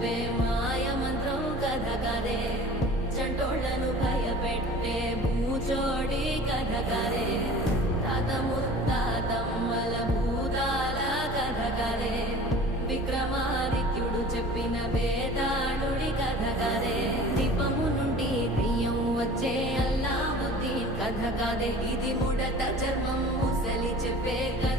చెప్పే మాయ మంత్రం కథ కదే చంటోళ్లను భయపెట్టే భూచోడి కథ కదే తాత ముత్తాతమ్మల భూతాల కథ కదే విక్రమాదిత్యుడు చెప్పిన వేదాళుడి కథ కదే దీపము నుండి దెయ్యం వచ్చే అల్లావుద్దీన్ కథ కాదే ఇది ముడత చర్మం ముసలి చెప్పే కథ